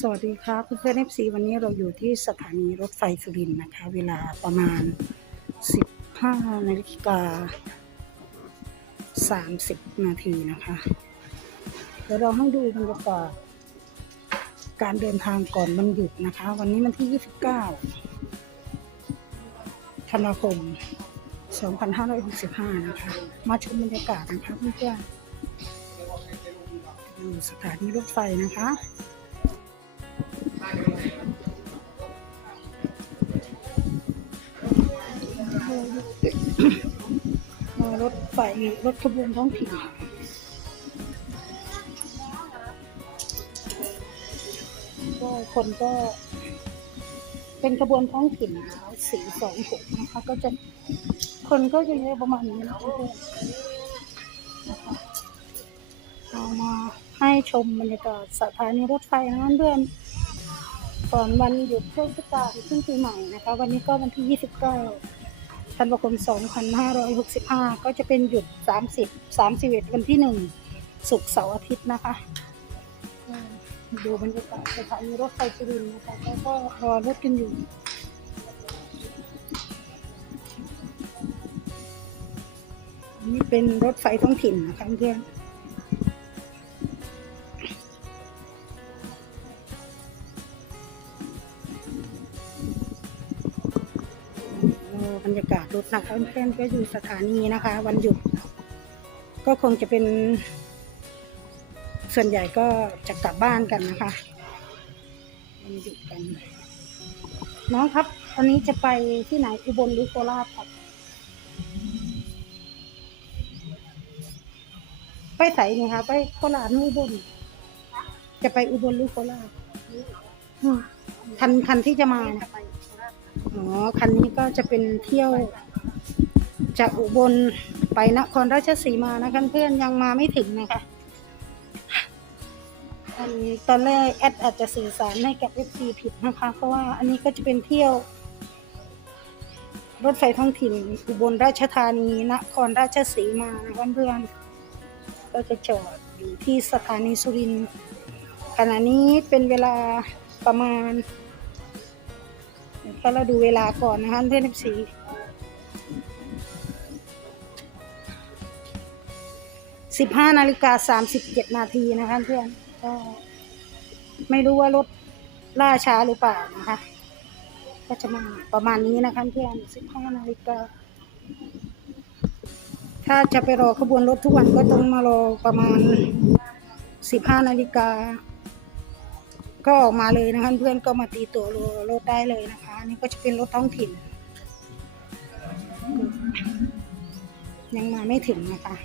สวัสดีครับเพื่อนๆเอฟซีวันนี้เราอยู่ที่สถานีรถไฟสุรินทร์นะคะ เวลาประมาณ 15นาฬิกา30 นาทีนะคะเดี๋ยวเราให้ดูบรรยากาศการเดินทางก่อนวันหยุดนะคะ วันนี้วันที่ 29ธันวาคม 2565 นะคะ มาชมบรรยากาศนะคะเพื่อนๆอยู่สถานีรถไฟนะคะ ไฟรถขบวนท้องถิ่นก็คนก็เป็นขบวนท้องถิ่นสีสองหกนะคะ ก็จะคนก็จะเยอะประมาณนี้นะคะเอามาให้ชมบรรยากาศสถานีรถไฟนะเพื่อนก่อนวันหยุดเทศกาลขึ้นปีใหม่นะคะ วันนี้ก็วันที่29 ธันวาคม 2565 ก็จะเป็นหยุด 30 31 วันที่ 1 ศุกร์เสาร์อาทิตย์นะคะดูบรรยากาศสถานีรถไฟสุรินทร์นะคะแล้วก็รอรถกันอยู่นี่เป็นรถไฟท้องถิ่นนะคะเพื่อนากาศรถนะคะเพื่อนๆก็อยู่สถานีนะคะ วันหยุด ก็คงจะเป็น ส่วนใหญ่ก็จะกลับบ้านกันนะคะวันหยุดกัน น้องครับอันนี้จะไปที่ไหนอุบลหรือโคราชครับไปใส่นี่ค่ะไปโคราชหรืออุบลจะไปอุบลหรือโคราชอืมคันคันที่จะมานะ อ๋อ คันนี้ก็จะเป็นเที่ยวจากอุบลไปนครราชสีมานะคะเพื่อนยังมาไม่ถึงนะคะอันนี้ตอนแรกแอดอาจจะสื่อสารให้กับเอฟซีผิดนะคะ เพราะว่าอันนี้ก็จะเป็นเที่ยว รถไฟท้องถิ่นอุบลราชธานีนครราชสีมานะคะเพื่อนก็จะจอดอยู่ที่สถานีสุรินทร์ขณะนี้เป็นเวลาประมาณ เดี๋ยวเราดูเวลาก่อนนะคะเพื่อนเอฟซีสิบห้านาฬิกาสามสิบเจ็ดนาทีนะคะเพื่อนก็ไม่รู้ว่ารถล่าช้าหรือเปล่านะคะ ก็จะมาประมาณนี้นะคะเพื่อนสิบห้านาฬิกาถ้าจะไปรอขบวนรถทุกวันก็ต้องมารอประมาณสิบห้านาฬิกา ก็ออกมาเลยนะคะเพื่อนก็มาตีตัวรถได้เลยนะคะอันนี่ก็จะเป็นรถท้องถิ่น ยังมาไม่ถึงนะคะ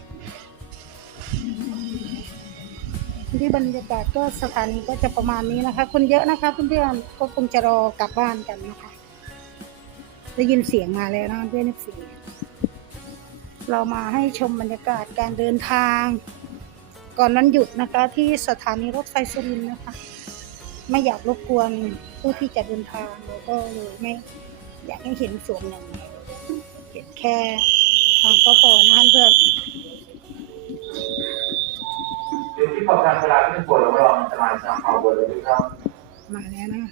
ที่บรรยากาศก็สถานีก็จะประมาณนี้นะคะ คนเยอะนะคะเพื่อนๆก็คงจะรอกลับบ้านกันนะคะได้ยินเสียงมาแล้วนะเพื่อนเอฟซีเรามาให้ชมบรรยากาศการเดินทาง ก่อนวันหยุดนะคะ ที่สถานีรถไฟสุรินทร์นะคะ ไม่อยากรบกวนผู้ที่จะเดินทางแล้วก็เลยไม่อยากให้เห็นสวมอย่างเห็นแค่ทางก็พอนะคะเพื่อนเดี๋ยวที่บอกการเวลาที่ปวดระวังสมาธิสามเอาบนเลยครับมาแล้วนะ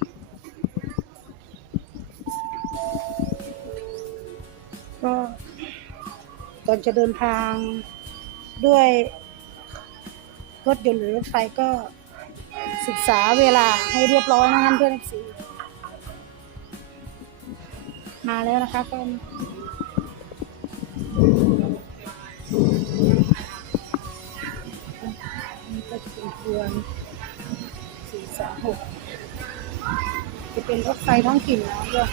ก็ก่อนจะเดินทางด้วยรถยนต์หรือรถไฟก็ ศึกษาเวลาให้เรียบร้อยนะคะเพื่อนสีมาแล้วนะคะก็นี่ก็จะเป็นเพื่อนสี่สามหกจะเป็นรถไฟท้องถิ่นแล้วด้วย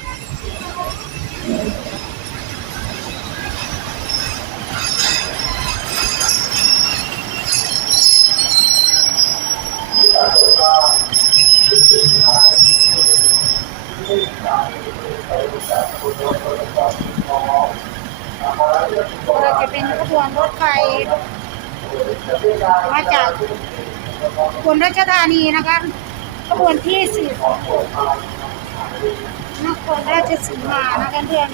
เราจะเป็นขบวนรถไฟมาจากอุบลราชธานีนะคะขบวนที่สี่นครราชสีมานะคะเพื่อน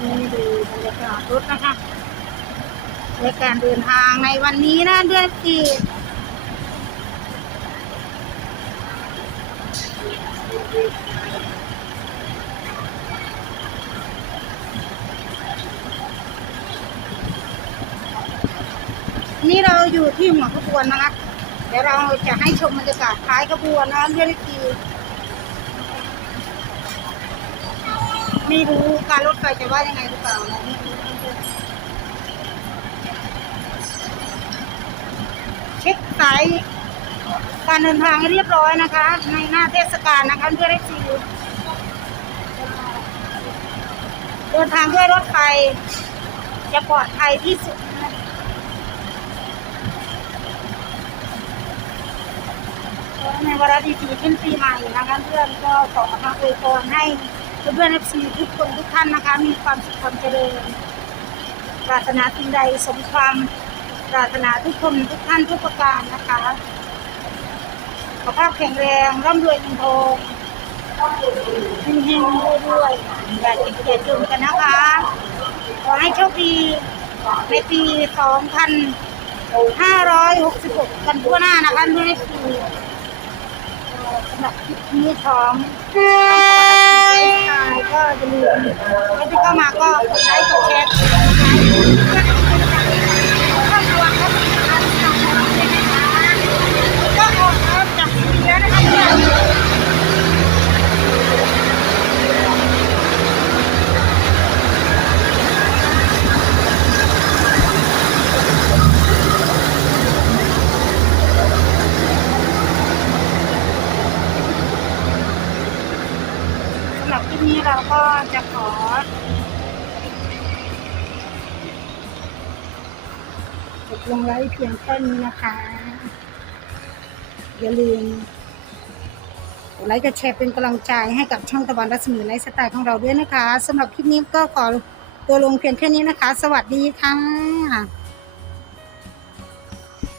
นี่ดูบรรยากาศรถนะคะ ในการเดินทางในวันนี้นะเดือนกี่นี่เราอยู่ที่หัวขบวนนะคะเดี๋ยวเราจะให้ชมบรรยากาศท้ายขบวนนะเดือนกี่ไม่รู้การรถไฟจะว่ายังไงหรือเปล่านะไม่รู้เช็ค สายการเดินทางให้เรียบร้อยนะคะ ในหน้าเทศกาลนะคะเพื่อได้ซีเดินทางด้วยรถไฟจะปลอดภัยที่สุดในวาระดีๆขึ้นปีใหม่นะคะเพื่อนก็ขอมาอวยพรให้เพื่อนเอฟซีทุกคนทุกท่านนะคะ มีความสุขความเจริญปรารถนาสิ่งใดสมความ ปรารถนาทุกคนทุกท่านทุกประการนะคะขภาพแข็งแรงร่ำรวยเงินทองเฮงๆด้วยๆอย่าเจ็บอย่าจนกันนะคะ ขอให้โชคดีในปี 2566 กันทั่วหน้านะคะด้วยปีสำหรับคลิปนี้ของก็จะมแล้วที่เข้ามาก็กดไลค์กดแชร์กดไลค์ข้ามระวังครับก็ออกแล้วจากทีวีแล้วนะคะเนี่ยสำ หรับคลิปนี้เราก็จะขอ จบลงไลฟ์เพียงแค่นี้นะคะ อย่าลืม กดไลค์กดแชร์เป็นกำลังใจให้กับช่องตะวันรัศมีไลฟ์สไตล์ของเราด้วยนะคะสำหรับคลิปนี้ก็ขอตัวลงเพียงแค่นี้นะคะ สวัสดีค่ะ